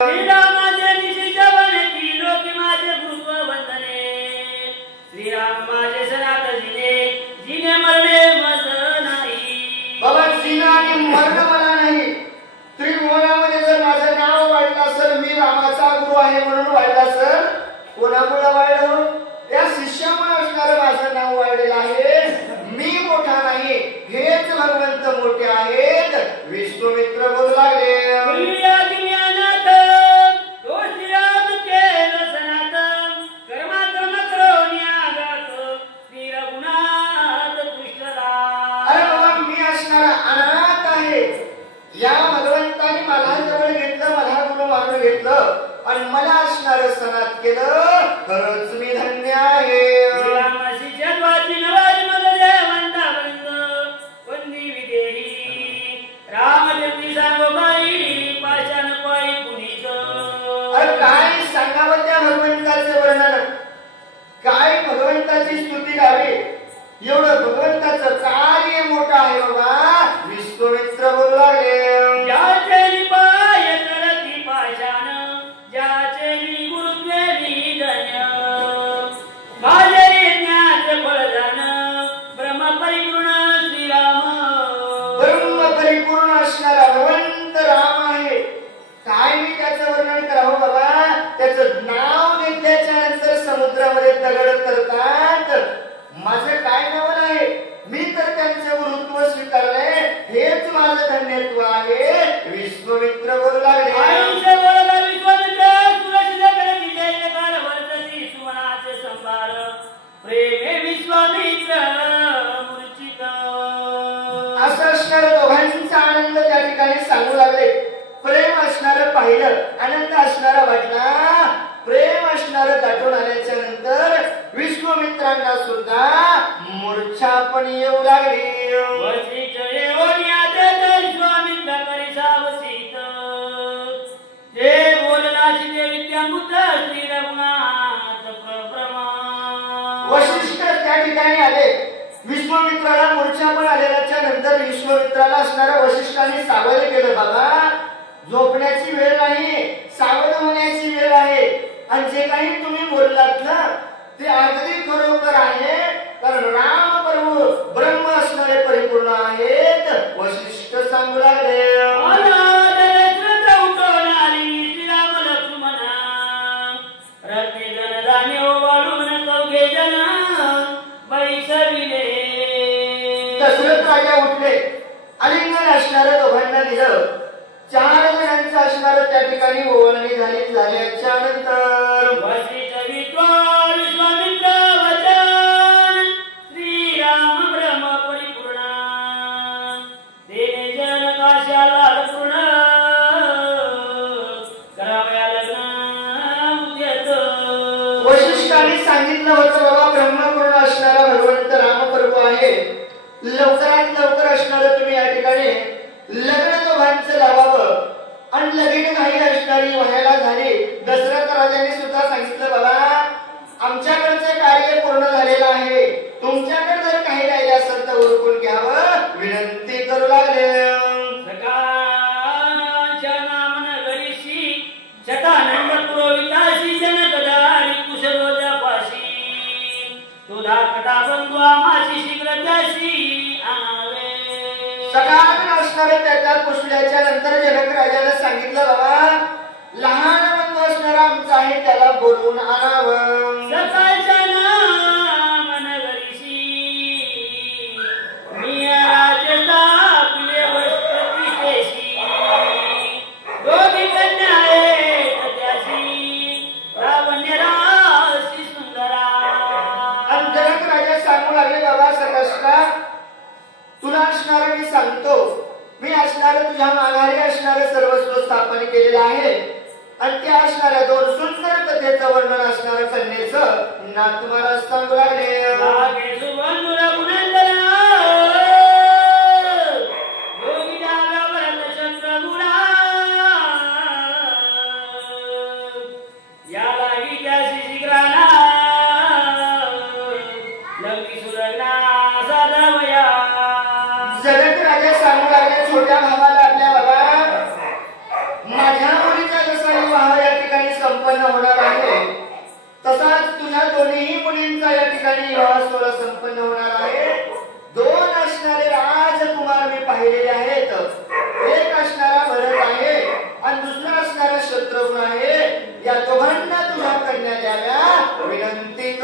श्रीरामाचे निशिच्या बनेती लोकी माझे गुरुत्व वंदने श्रीराम माझे सनातन जिने मरणे मज नाही बाबा जिना आणि मरण मला नाही त्रिभुवनामध्ये जर माझं नाव वाढलं असेल मी रामाचा गुरु आहे म्हणून वाढलं असेल कोणामुळे वाढलं या शिष्यामुळे असणारं माझं नाव वाढलेलं आहे मी मोठा नाही हेच भगवंत मोठे आहेत विश्वामित्र बोलू लागले आणि मला असणार सनात केलं खरंच मी धन्य आहे काय सांगावं त्या भगवंताचे वर्णन काय भगवंताची स्तुती गावी एवढं भगवंताचं कार्य मोठं आहे बाबा विश्वामित्र बोलू लागले समुद्रामध्ये दगड करतात माझं काय नाव आहे मी तर त्यांचे गुरुत्व स्वीकारले हेच माझं धन्यत्व आहे विश्वामित्र बोलू लागले असं असणारं दोघांचा आनंद त्या ठिकाणी सांगू लागले प्रेम असणारं पाहिलं आनंद असणारा वाटला प्रेम असणारं दाटून आल्याच्या नंतर विश्वामित्रांना सुद्धा मूर्छा पण येऊ लागली वशिष्ठ त्या ठिकाणी आले विश्वामित्राला मूर्छा पण आलेल्याच्या नंतर विश्वामित्राला असणाऱ्या वशिष्ठांनी सावध केलं बाबा झोपण्याची वेळ नाही सावध होण्याची वेळ आहे आणि जे काही तुम्ही बोललात ना ते अगदी खरोखर आहे कारण राम प्रभू ब्रह्म असणारे परिपूर्ण आहेत वशिष्ठ सांगू लागले दशरथ राजा उठले आलिंगन असणारं दोघांना दिलं 4 जणांचं असणारं त्या ठिकाणी ओवाळणी झाल्याच्या नंतर श्रीराम ब्रह्म परिपूर्ण देणे जन काशाला पूर्ण करावया लग्न वशिष्ठांनी सांगितलं होतं बाबा ब्रह्मपूर्ण असणारा भगवंत रामप्रभू आहे लवकरात लवकर असणारं तुम्ही या ठिकाणी लग्न दोघांचं लावावं आणि लगीन घाई असणारी व्हायला झाली दशरथ राजाने सुद्धा सांगितलं बाबा आमच्याकडचे कार्य पूर्ण झालेलं आहे तुमच्याकडे जर काही राहिलं असेल तर उरकून घ्यावं विनंती करू लागले सकाळ असणारे त्याच्या कुशल्याच्या नंतर जनक राजाने सांगितलं बाबा लहान बंधू असणारा आमचा आहे त्याला बोलवून आणावं सकाळच्या नाम नगरीशी मी राजता आपले वस्त्रपितेशी दोघी कन्या आहेत त्याशी लावण्यराशी सुंदरा आणि जनक राजा सांगू लागले बाबा सकसला तुला असणारं मी सांगतो मी असणारं तुझ्या माघारी असणारं सर्वस्व स्थापन केलेलं आहे आणि त्या असणाऱ्या 2 सुंदर कथेचं वर्णन असणारं कन्येचं नात तुम्हाला सांगू लागले जनक राजा सांगू लागले छोट्या भावाला आपल्या बाबा माझ्या मुलीचा जसा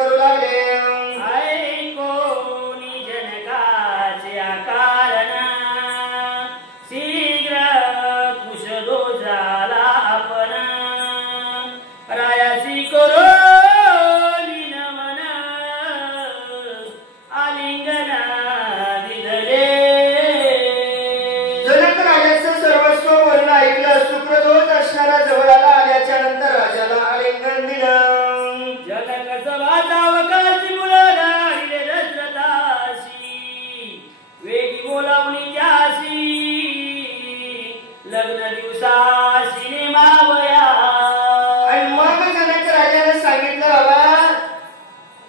करू लागले. ऐकोनी जनकाचे कारण शीघ्र कुशलो झाला आपण रायासी करोनी नमन आलिंगना दिधले. जनक राजाचं सर्वस्व बोलणं ऐकलं. सुप्रदोष असणारा जवळ आल्याच्या नंतर राजाला आलिंगन दिलं. जनक सभा जावकाची मुलं राहिले दशरथाशी वेगी बोलावणी त्याशी लग्न दिवसाशी नेमावया. आणि मग जनक राजाने सांगितलं बाबा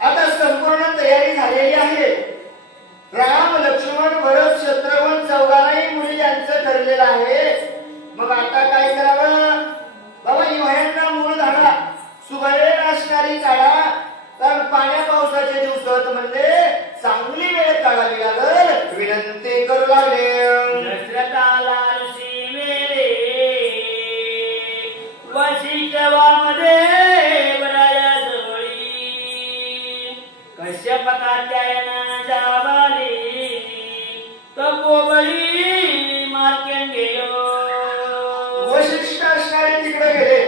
आता संपूर्ण तयारी झालेली आहे. राम लक्ष्मण भरत शत्रुघ्न चौघांनाही मुली यांचं ठरलेलं आहे. मग आता काय करावं बाबा. युवायांना मूळ धाडा सुबवेळ असणारी काढा. कारण पाण्या पावसाच्या दिवसात म्हणजे चांगली वेळ काढावी लागल विनंती करू लागले. दशरथाला ऋषी मेले वशिष्ठवामध्ये बराया जवळी कश्यप कात्यायन जावाली तपोबळी मार्कंडेय. वशिष्ठ असणारे तिकडे गेले.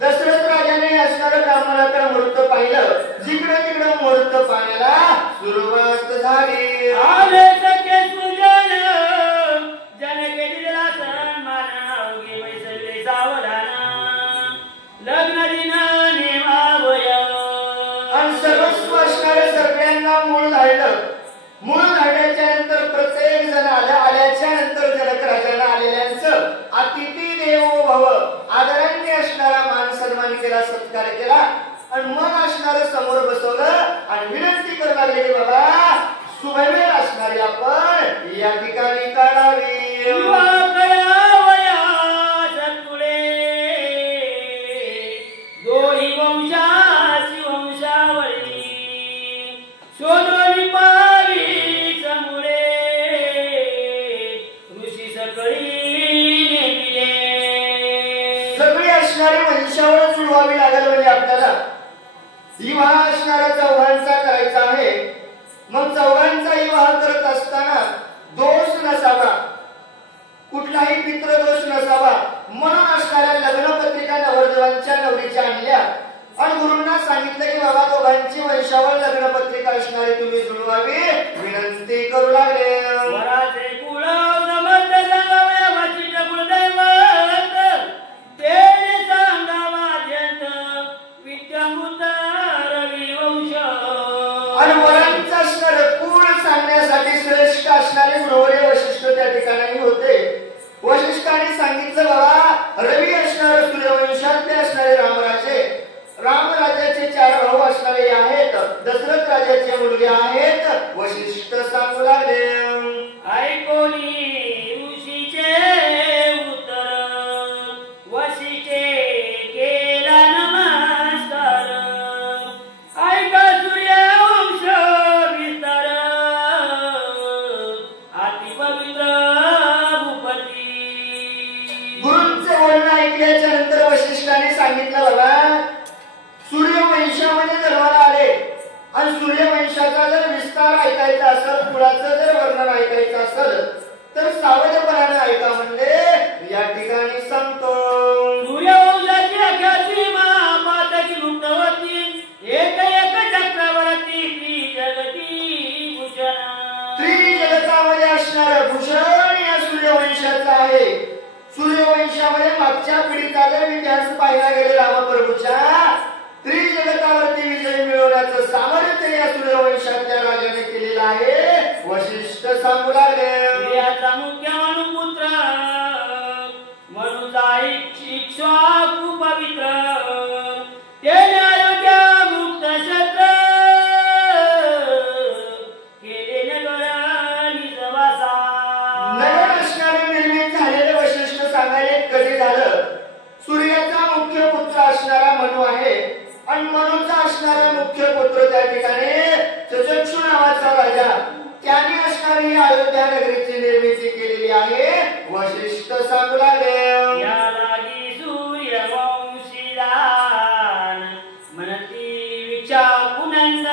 दशरथ राजाने असणारं कामाला मुहूर्त पाहिलं. जिकडे तिकडे मुहूर्त पाहायला सुरुवात झाली. आले सखे सुजन जनके दिला सन्मान अवघे वैसले सावधान लग्न दिन नेमावय. आणि सर्वस्व असणाऱ्या सगळ्यांना मूळ धाडलं. मूळ धाडल्याच्या नंतर प्रत्येक जण आल्याच्या नंतर जनक राजाला आलेल्यांचं अतिथी देवो भव आदराने असणारा मान सन्मान केला, सत्कार केला. आणि मग असणारं समोर बसवलं आणि विनंती करू लागले की बाबा सुभवेळ असणारी आपण या ठिकाणी काढावी. दोही वंशाची वंशावळी शोधोनी पावी समुळे ऋषी सकळी नेमिले. सगळी असणारी वंशावळ जुळवावी लागेल. म्हणजे आपल्याला विवाह असणारा चौघांचा करायचा आहे. मग चौघांचा विवाह करत असताना दोष नसावा, कुठलाही पितृदोष नसावा म्हणून असणाऱ्या लग्नपत्रिका नवरदेवांच्या नवरीच्या आणल्या. आणि गुरूंना सांगितलं की बाबा दोघांची वंशावळ लग्नपत्रिका असणारी तुम्ही जुळवावी विनंती करू लागले. वराचे कुळ समर्थ सांगावया वाचिष्ठ कुलदैवत तेने सांगावाद्यंत विद्यामृत रवी वंश. आणि वरांचं असणारं कुळ सांगण्यासाठी श्रेष्ठ असणारे गुरुवरे वशिष्ठ त्या ठिकाणी होते. वशिष्ठाने सांगितलं बाबा रवी असणारे सूर्यवंशातले असणारे रामराजे, रामराजाचे 4 भाऊ असणारे आहेत. दशरथ राजाचे मुलगे आहेत. वशिष्ठ सांगू लागले. ऐकोनी ऋषीचे उत्तर वशिष्ठे केला नमस्कार. ऐका सूर्यवंश विस्तार अति पवित्र भूपती. गुरूंचे बोलणं ऐकल्याच्या नंतर वशिष्ठाने सांगितलं बाबा सूर्यवंशामध्ये जन्माला आले आणि सूर्यवंशाचा जर विस्तार ऐकायचा असेल, कुळाचं जर वर्णन ऐकायचं असेल तर सावधपणाने ऐका म्हणजे या ठिकाणी सांगतो. सूर्यवंशाची अख्याची माताची लुप्तवती एक एक चक्रवर्ती त्रिजगती भूषण. त्रिजगतामध्ये असणारं भूषण या सूर्यवंशाचं आहे. सूर्यवंशामध्ये मागच्या पिढीचा जर इतिहास पाहायला गेले रामप्रभूच्या त्रिजगतावरती विजय मिळवण्याचं सामर्थ्य या सूर्यवंशातल्या राजाने केलेलं आहे. वशिष्ठ सांगू लागले. याचा मुख्य मनुपुत्र मनुचा इक्ष्वाकु पवित्र त्याने अयोध्या मुक्त शस्त्र केले नगर निजवासा. नगर असणारे निर्मित झालेलं वशिष्ठ सांगायला कधी झालं. सूर्याचा मुख्य पुत्र असणारा मनु आहे आणि मनुचा असणारा मुख्य पुत्र त्या ठिकाणी चक्षु नावाचा राजा, त्याने असणारी अयोध्या नगरीची निर्मिती केलेली आहे. वशिष्ठ सांगू लागले. या लागी सूर्यवंशी दान म्हणती विचार पुनंद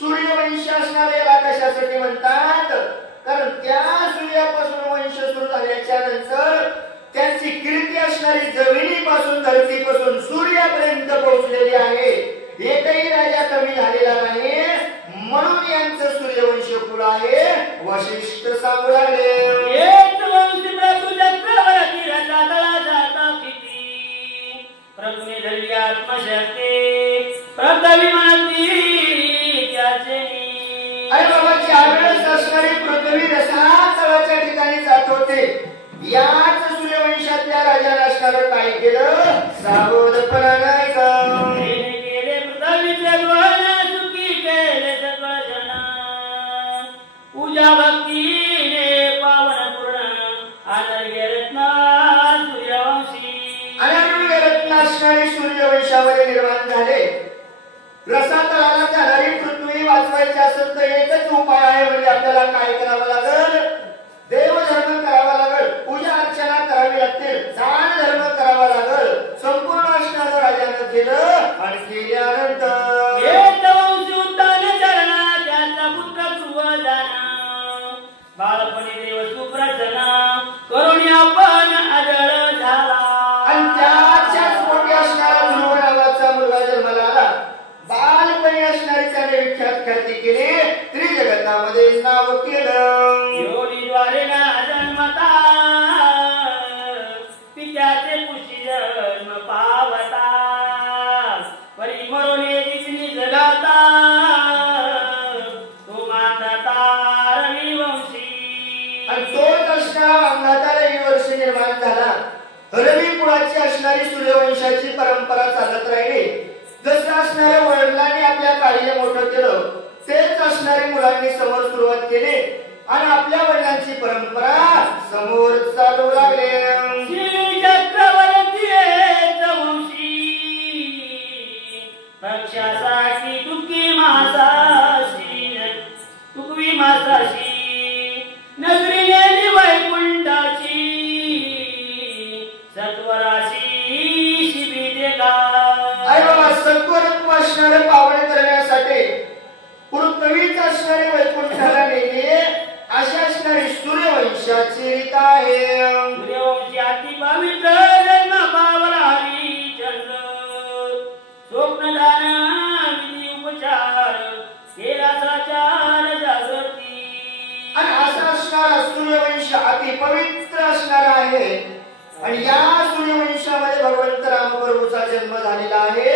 सूर्यवंश असणारे याला कशासाठी म्हणतात? कारण त्या सूर्यापासून वंश सुरू झाल्याच्या नंतर त्यांची कीर्ती असणारी जमिनीपासून धरतीपासून सूर्यापर्यंत पोहोचलेली आहे. एकही राजा कमी झालेला नाही, म्हणून यांचं सूर्यवंश कुल आहे. वशिष्ठ सांगू लागले, एक वंश प्रभु चक्रवर्ती रसातला जाता किती प्रभुने धरली आत्मशक्ती प्रथवी म्हणती त्याचे अरे बाबा, ज्यावेळेस असणारी पृथ्वी रसातळाच्या ठिकाणी जात होते, याच सूर्यवंशातल्या राजाला असणारं काय केलं? सावधपणाने ऐका. केले पृथ्वीचे द्वार सुखी केले सगळजन पूजा भक्तीने पावन पूर्ण अनर्घ्य रत्न सूर्यवंशी अनर्घ्य रत्न असणारे सूर्यवंशामध्ये निर्माण झाले. रसातळाला जाणारी पृथ्वी वाचवायची असेल तर एकच उपाय आहे, म्हणजे आपल्याला काय करावं लागेल? देवधर्म करावा लागेल, पूजा अर्चना करावी लागतील, दान धर्म करावा लागेल. संपूर्ण असणारं राजानं केलं आणि केल्यानंतर एक वंश उत्तान चरणा त्याचा पुत्र सुवजाना बाळपणी देव सुप्रसन्न करुणी आपण आदळ झाला. आणि त्याच्याच पोटी असणारा ध्रुव नावाचा मुलगा जन्माला आला. बालपणी असणारी त्याने विख्यात ख्याती केली, त्रिजगतामध्ये नाव केलं. योनीद्वारे ना जन्मता पित्याचे कुशी जन्म पावता परी मरोने दिसनी जगाता तो माता रविवंशी आणि तोच असणारा अंगाता रविवर्षी निर्माण झाला. रवी कुळाची असणारी सूर्यवंशाची परंपरा चालत राहिली. जसं असणाऱ्या वडिलांनी आपल्या कार्य मोठं केलं, तेच असणाऱ्या मुलांनी समोर सुरुवात केली आणि आपल्या वडिलांची परंपरा समोर चालू लागले. श्री चक्रवर्ती वंशी रक्षासाठी तुकवी मासाशी नगरी नेली वैकुंठाची सत्वराशी शिबी देगा. आई बाबा, सत्वरत्व असणारे पावणे करण्यासाठी पृथ्वीच असणारे वैकुंठाला नेली, अशी असणारी सूर्यवंशाची रीत आहे. सूर्यवंशी अति पवित्र जन्म पावला हरिचंद्र स्वप्नदान विधी उपचार केला साचार जागृती. आणि असा असणारा सूर्यवंश अति पवित्र असणारा आहे. आणि या सूर्यवंशामध्ये भगवंत रामप्रभूचा जन्म झालेला आहे.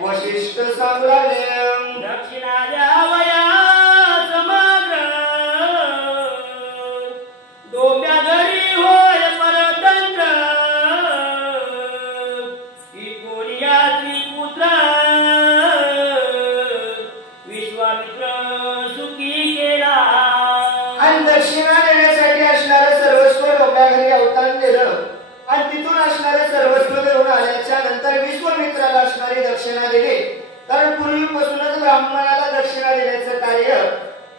वशिष्ठ सांगू लागले, दक्षिणा द्यावया समग्र डोंब्या घरी होय परतंत्र इकोनिया त्रिपुत्र विश्वामित्र सुखी केला. आणि दक्षिणा देण्यासाठी असणारं सर्वस्व डोंब्या घरी अवतान दिलं आणि तिथून असणारे सर्वस्व देऊन आल्याच्या नंतर विश्वामित्राला असणारी दक्षिणा दिली. कारण पूर्वीपासूनच ब्राह्मणाला दक्षिणा देण्याचं कार्य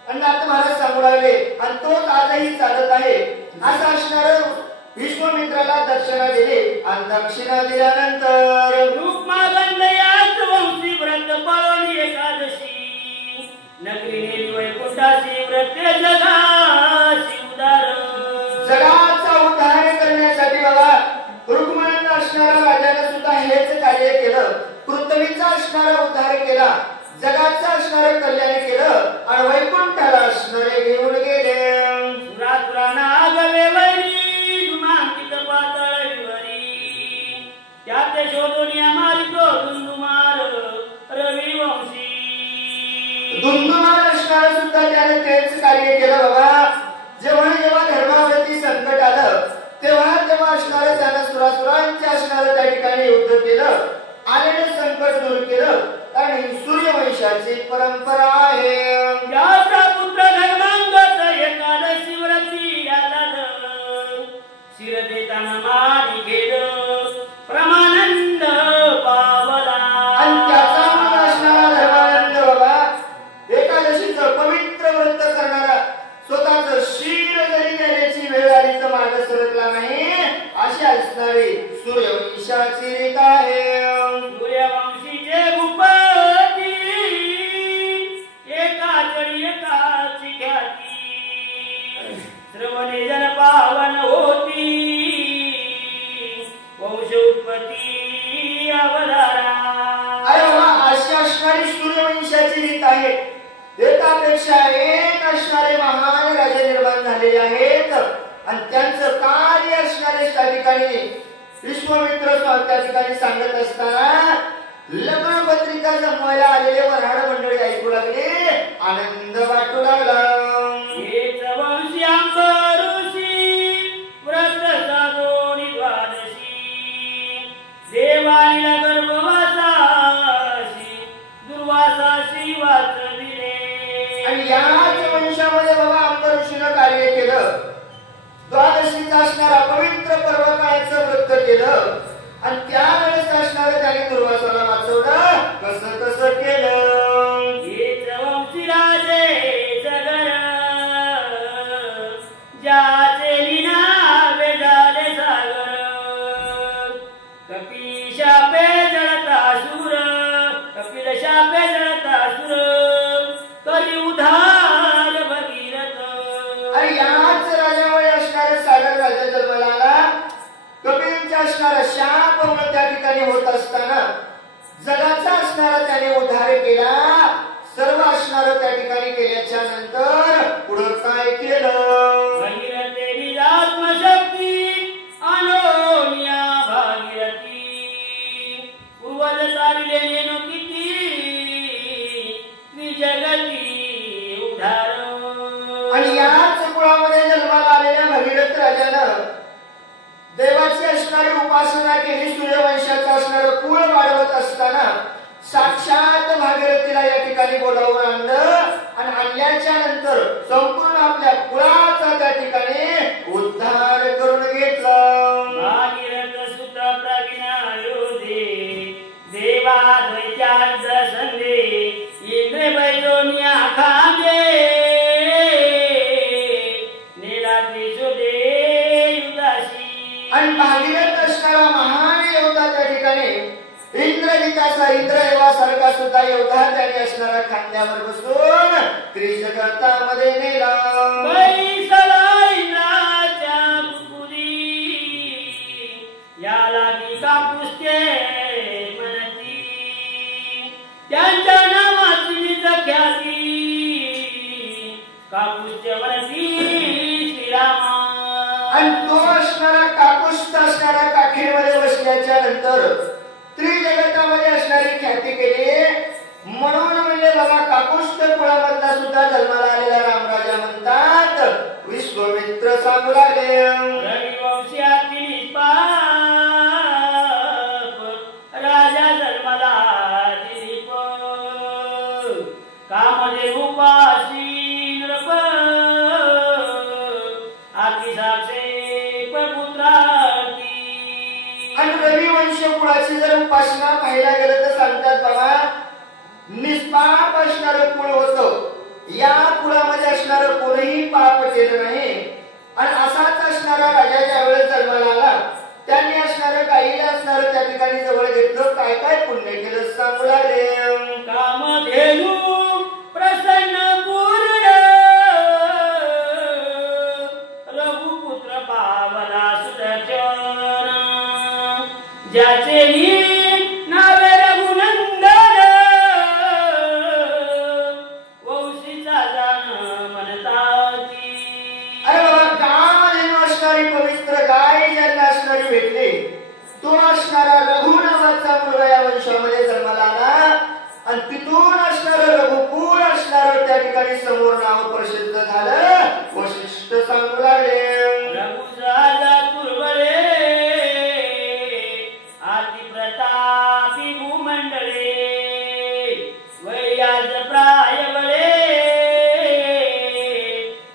अण्णाथ महाराज सांगू लागले आणि तोच आजही चालत आहे. असं असणारं विश्वामित्राला दक्षिणा दिली आणि दक्षिणा दिल्यानंतर रुक्मागंध याच वंशी व्रत पाळून एकादशी नगरी नेली वैकुंठाची व्रत जगाची उदार. जगाचा उद्धार करण्यासाठी बाबा रुक्मानंद असणारा राजाने सुद्धा हेच कार्य केलं. पृथ्वीचा असणारा उद्धार केला, जगाचा असणारं कल्याण केलं आणि वैकुंठाला असणारे घेऊन गेले. सुरासुरांना आगवे वैरी धुमांकित पातळीवरी त्यात शोधून मारितो धुंदुमार रविवंशी. धुंदुमार असणारा सुद्धा त्याने तेच कार्य केलं बाबा. जेव्हा जेव्हा धर्मावरती संकट आलं तेव्हा तेव्हा असणारं त्यानं सुरासुरांच्या असणारं त्या ठिकाणी युद्ध केलं, आलेलं संकट दूर केलं. कारण ही सूर्यवंशाची परंपरा आहे. त्याचा पुत्र धर्मांगत एकादशी व्रती याला शिर देताना मारी गेलं प्रमानंद पावला. आणि त्याचा मुलगा असणारा धर्मानंद बाबा एकादशीचं पवित्र व्रत करणारा, स्वतःच शिर जरी देण्याची वेळ आली तर मागे सरकला नाही, अशी असणारी सूर्यवंशाची रीत आहे. सूर्यवंशीचे भूपती एका एकापेक्षा एक असणारे महान राजे निर्माण झालेले आहेत आणि त्यांचं कार्य असणारे त्या ठिकाणी विश्वामित्र त्या ठिकाणी सांगत असताना लग्न पत्रिका जमवायला आलेले वऱ्हाड मंडळी ऐकू लागले, आनंद वाटू लागला. हेच वंशी अंबऋषी व्रत साधोनी द्वादशी देवानीला गर्भवासाशी दुर्वासाशी वाचविले. आणि याच वंशामध्ये बाबा अंबऋषीनं कार्य केलं. द्वादशीचा असणारा पवित्र पर्व काळाचं व्रत केलं आणि त्यावेळेस असणारं त्याने दुर्वासाला वाचवलं. कसं कसं केलं? हेच वंशी राजे सगर ज्याचे लिनावे झाले सागर कपी शापे जळता सूर कपिल शापे जळता सूर करी उधार भगीरथ. आणि याच राजामुळे असणारं सागर राजा जन्माला आला. कपिलांचा असणारा शाप त्या ठिकाणी होत असताना जगाचा असणारा त्याने उद्धार केला. सर्व असणारं त्या ठिकाणी केल्याच्या नंतर पुढं काय केलं? भगीरथेने आत्मशक्ती अनोनिया भागीरथी पूर्वज सारिले नेनो किती जगती उद्धार. आणि याच कुळामध्ये जन्माला आलेल्या भगीरथ राजानं देवाची असणारी उपासना केली. सूर्यवंशाचं असणारं कुळ वाढवत असताना साक्षात भागीरथीला या ठिकाणी बोलावून आणलं आणि आणल्याच्या नंतर संपूर्ण आपल्या कुळाचा त्या ठिकाणी उद्धार करून घेतलं. भागीरथ सुत प्रविनायोधे देवा द्वैत्याच संदे इंद्र बैजोनिया खांदे नेरात्री शोधे युदाशी. आणि भागीरथ असणारा महान योद्धा त्या ठिकाणी इंद्रजिताचा इंद्रदेवासारखा सुद्धा योद्धा त्याने असणारा खांद्यावर बसून त्रिजगतामध्ये नेला. बैसला इंद्राच्या कुकुरी याला की कापुसते मनती त्यांच्या नावाची निज ख्याती कापुसते मनती श्रीरामा. आणि तो असणारा काकुस्थ असणारा काठीमध्ये बसल्याच्या नंतर त्रिजगतामध्ये असणारी ख्याती केली. म्हणून म्हणजे बघा काकुस्थ कुळामधला सुद्धा जन्माला आलेला रामराजा म्हणतात. विश्वामित्र सांगू लागले, रविवंशातील निष्पाप राजा जन्माला दिलीप कामदेव उपासी नृप आतिसाक्षेप पुत्राती. आणि रविवंश कुळाची जर उपासना पाहायला गेलं तर सांगतात बाबा निष्पाप असणारं कुळ होतं. या कुळामध्ये असणारं कोणीही पाप केलं नाही. आणि असाच असणारा राजा ज्या वेळेस जन्माला आला त्यांनी असणारं गाईला असणारं त्या ठिकाणी जवळ घेतलं. काय काय पुण्य केलं सांगू लागले. कामधेनु प्रसन्न पूर्ण रघुपुत्र पावला सुदर्शन ज्याचे नावे रघुनंदन वंशीचा जाण म्हणताती. अरे बाबा गावामध्ये असणारी पवित्र गाय ज्यांना असणारी भेटली तो असणारा रघु नावाचा मुलगा या वंशामध्ये जन्माला आला. आणि तिथून असणारं रघुकुळ असणारं त्या ठिकाणी समोर नाव प्रसिद्ध झालं. वशिष्ठ सांगू लागले, रघुराजा तुर्बळे आदिप्रतापी भूमंडळे वैयाज प्रायवळे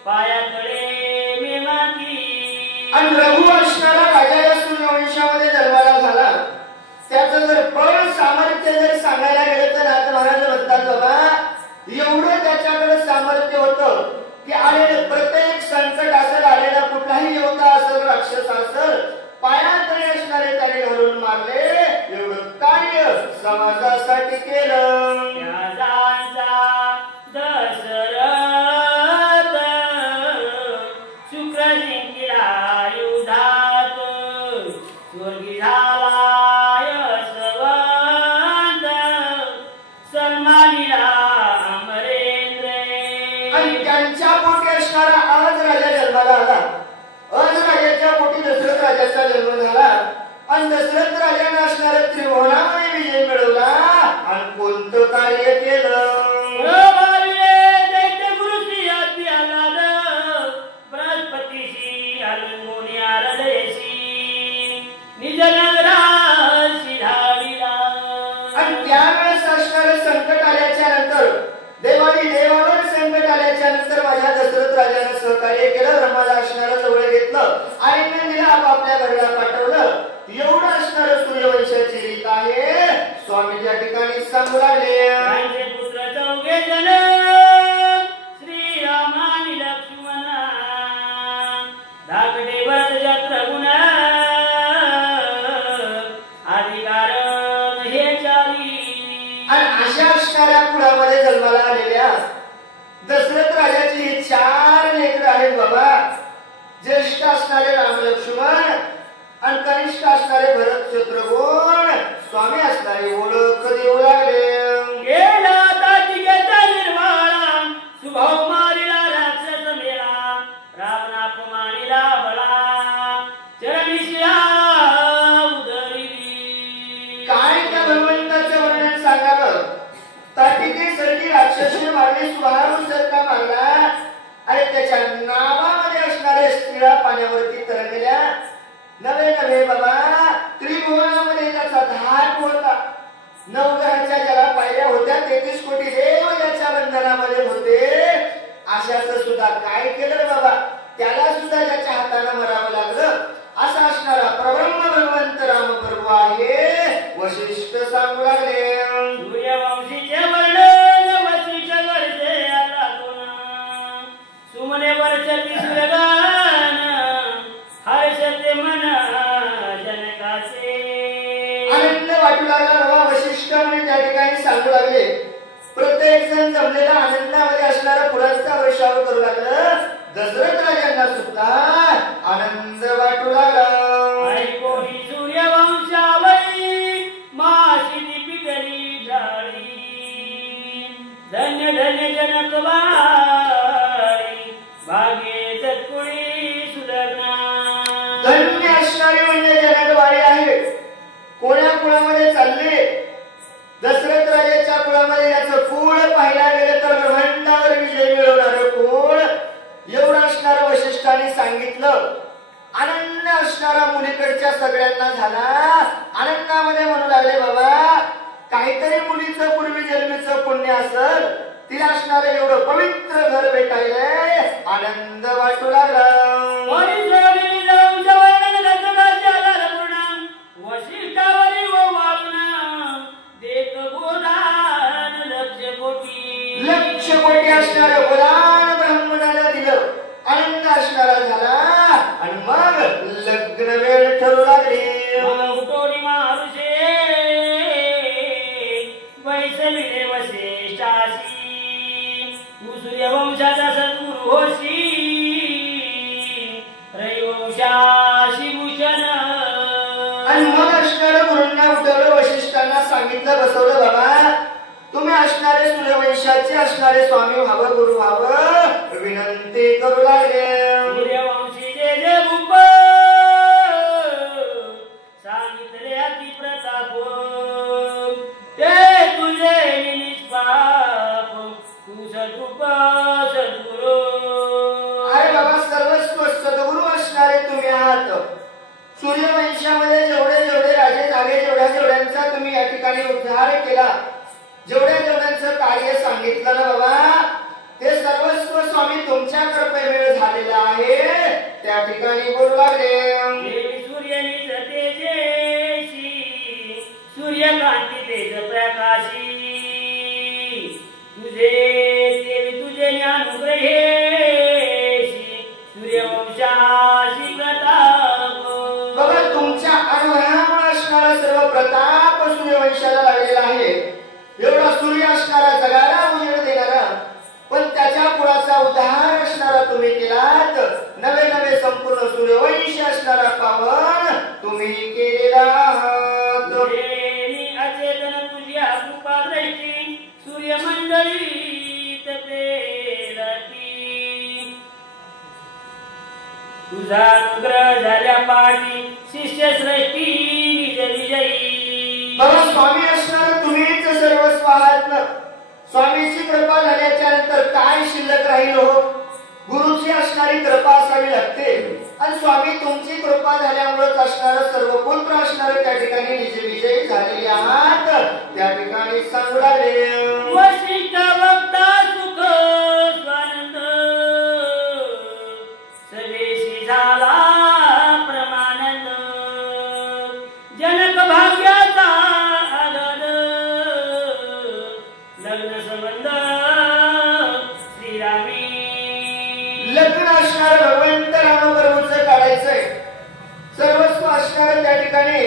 पायातळे मेमाती. आणि रघु असणारा राजा या सूर्यवंशामध्ये जन्माला झाला. त्याचं जर बळ सामर्थ्य जर सांगायला गेलं तर नाथ महाराज म्हणतात बाबा एवढं त्याच्याकडे सामर्थ्य होतं की आलेलं प्रत्येक संकट असेल आलेला कुठलाही योद्धा असेल राक्षस असेल पायातळे असणारे त्याने घालून मारले. एवढं कार्य समाजासाठी केलं. दशरथ शुक्र जिंकिला युधात स्वर्गी झाला यशवंत सन्मानिला अमरेंद्र राजाचा जन्म झाला आणि दशरथ राजाने असणारा त्रिभुवनामध्ये विजय मिळवला आणि कोणतं कार्य केलं आणि त्यावेळेस असणारे संकट आल्याच्या नंतर देवानी देवावर संकट आल्याच्या नंतर माझ्या दशरथ राजाने सहकार्य केलं ब्रह्माला असणारा जवळ घेतलं आणि नंदीला आपापल्या घराला पाठवलं एवढं असणारं सूर्यवंशाची रीत आहे स्वामी त्या ठिकाणी सांगू लागले पुत्र चौघे जण श्रीराम आणि लक्ष्मण धाकटे भरत शत्रुघ्न अधिकार हे चारी आणि अशा असणाऱ्या कुळामध्ये जन्माला आलेल्या दशरथ राजाची ही 4 लेकरं आहेत बाबा ज्येष्ठ असणारे राम लक्ष्मण आणि कनिष्ठ असणारे भरत शत्रुघ्न स्वामी असणारे ओळख देऊ लागले गेला ताटिकेचा निर्वाळा सुभाव मारिला राक्षस मेला रावणा अपमानिला बळा चरणी शिरा उदरी काय त्या भगवंताचं वर्णन सांगावं ताटिकेसारखी राक्षसी मारली सुभाव सरका मारला आणि त्याच्या नावामध्ये असणारे स्त्रिया पाण्यावरती तरंगल्या नवे नवे बाबा त्रिभुवनामध्ये त्याचा धाक होता नवग्रहाच्या ज्याला पायऱ्या होत्या 33 कोटी देव याच्या बंधनामध्ये होते अशाच सुद्धा काय केलं बाबा त्याला सुद्धा त्याच्या हाताने मरावं लागलं असा असणारा परब्रह्म भगवंत राम प्रभू आहे वशिष्ठ सांगू लागले सूर्यवंशीचे वर्णन वशिष्ठ करते आता कोण सुमने वर्षती सूर्यगान हर्षते मन जनकाचे आनंद वाटू लागला बाबा वशिष्ठ म्हणजे त्या ठिकाणी सांगू लागले प्रत्येक जण जमलेला आनंदामध्ये असणारा फुलांचा वर्षाव करू लागलं दशरथ राजांना सुद्धा आनंद वाटू लागला कोणी सूर्यवंशावरी माशी पिकली झाडी धन्य धन्य जनक बाई भागे तत्कुळी सुधारणा धन्य असणारी म्हणजे जनकबाई आहे कोण्या कुळामध्ये चालले दशरथ राजाच्या कुळामध्ये याचं कुळ पाहिला गेलं तर ब्रह्मांडावर विजय मिळवणारं कुळ एवढं असणारं वशिष्ठाने सांगितलं आनंद असणारा मुलीकडच्या सगळ्यांना झाला आनंदामध्ये म्हणू लागले बाबा काहीतरी मुलीचं पूर्वी जन्मीचं पुण्य असल तिला असणारं एवढं पवित्र घर भेटायलंय आनंद वाटू लागला वशिष्ठावरी वाळून देत गोदान लक्ष कोटी असणारं गोदान ब्राह्मणाला दिलं आनंद असणारा झाला आणि मग लग्न वेळ ठरू लागली उठोरी मारुषे वैसविले वशिष्ठाशी तू सूर्यवंशाचा सद्गुरु होशी रविवंशाशी भूषण आणि मग असणारं गुरूंना उठवलं वशिष्ठांना सांगितलं बसवलं बाबा तुम्ही असणारे सूर्यवंशाचे असणारे स्वामी व्हावं गुरु व्हावं विनंती करू लागले सूर्यवंशी जे जे भूप सांगितले अति प्रताप ते तुझे निष्पाप तू सद्रूप सद्गुरु अरे बाबा सर्वस्व सद्गुरु असणारे तुम्ही आहात सूर्यवंशामध्ये जेवढे जेवढे राजे झाले जेवढ्या जेवढ्यांचा तुम्ही या ठिकाणी उद्धार केला जेवढ्या जेवढ्यांचं कार्य सांगितलं ना बाबा ते सर्वस्व स्वामी तुमच्या कृपेमुळे झालेलं आहे त्या ठिकाणी बोलू लागले सूर्यनी तेजेशी सूर्यकांती तेज प्रकाशी तुझे देवी तुझे ज्ञानुग्रहेशी सूर्यवंशाशी प्रताप बाबा तुमच्या अनुग्रहामुळे असणारा सर्व प्रताप सूर्यवंशाला लागलेला आहे एवढा सूर्य असणारा जगाला उजेड देणारा पण त्याच्या कुळाचा उद्धार असणारा तुम्ही केलात नवे नवे संपूर्ण सूर्यवंश असणारा पावन तुम्ही केलेला आहात अचेतन तुझ्या कृपा दृष्टी सूर्यमंडळी तुझा अनुग्रह झाल्या पाठी शिष्य श्रेष्ठी निज विजयी. बाबा स्वामी असणार तुम्हीच सर्वस्व आहात ना. स्वामीची कृपा झाल्याच्या नंतर काय शिल्लक राहील हो. गुरुची असणारी कृपा असावी लागते आणि स्वामी तुमची कृपा झाल्यामुळेच असणार सर्व पुत्र असणार त्या ठिकाणी निज विजयी झालेले आहात. त्या ठिकाणी सांगू लागले वशिष्ठ भक्ता सुख स्वानंद सवेशी झाला परमानंद. जनक भाग्याचा आनंद लग्न संबंध श्रीरामी. लग्न असणार भगवंत रामप्रभूचं काढायचंय. सर्वस्व असणार त्या ठिकाणी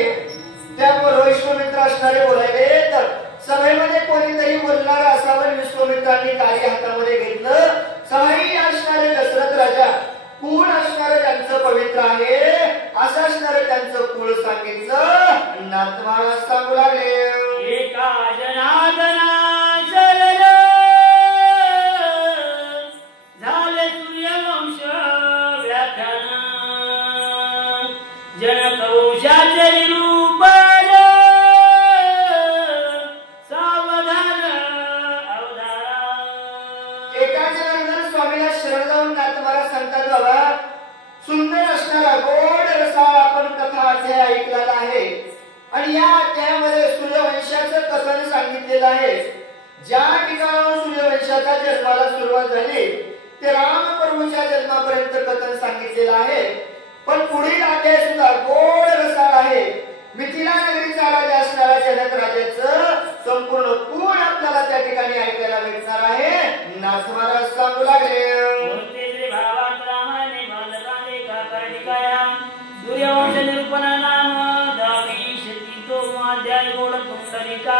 त्यामुळे विश्वामित्र असणारे बोलायले. तर सभेमध्ये कोणीतरी बोलणार असावं. विश्वामित्रांनी कार्य हातामध्ये घेतलं. सहाय्य असणारे दशरथ राजा कुळ असणारे त्यांचं पवित्र आहे असं असणारे त्यांचं कुळ सांगितलं. नाथमाळा सांगू लागले एका जनार्दना शरण झाले सूर्यवंश व्याख्यान. जनक वंशाचे निरूपण सावधान अवधारा. एका जनार्दन स्वामीला शरण जाऊन नाथमाळा सांगतात बाबा सुंदर असणारा गोड रसाळ आपण कथा अध्याय ऐकलेला आहे आणि या अध्यायामध्ये सूर्यवंशाचं कथन सांगितलेलं आहे. ज्या ठिकाणाहून सूर्यवंशाच्या जन्माला सुरुवात झाली ते रामप्रभूच्या जन्मापर्यंत कथन सांगितलेलं आहे. पण पुढील अध्याय सुद्धा गोड रसाळ आहे. मिथिला नगरीचा राजा असणारा जनक राजाचं संपूर्ण गुण आपल्याला त्या ठिकाणी ऐकायला भेटणार आहे. नाथ महाराज सांगू लागले सूर्यवंश निरूपण नाम 10वी शती तो अध्याय गोड पुस्तरिका.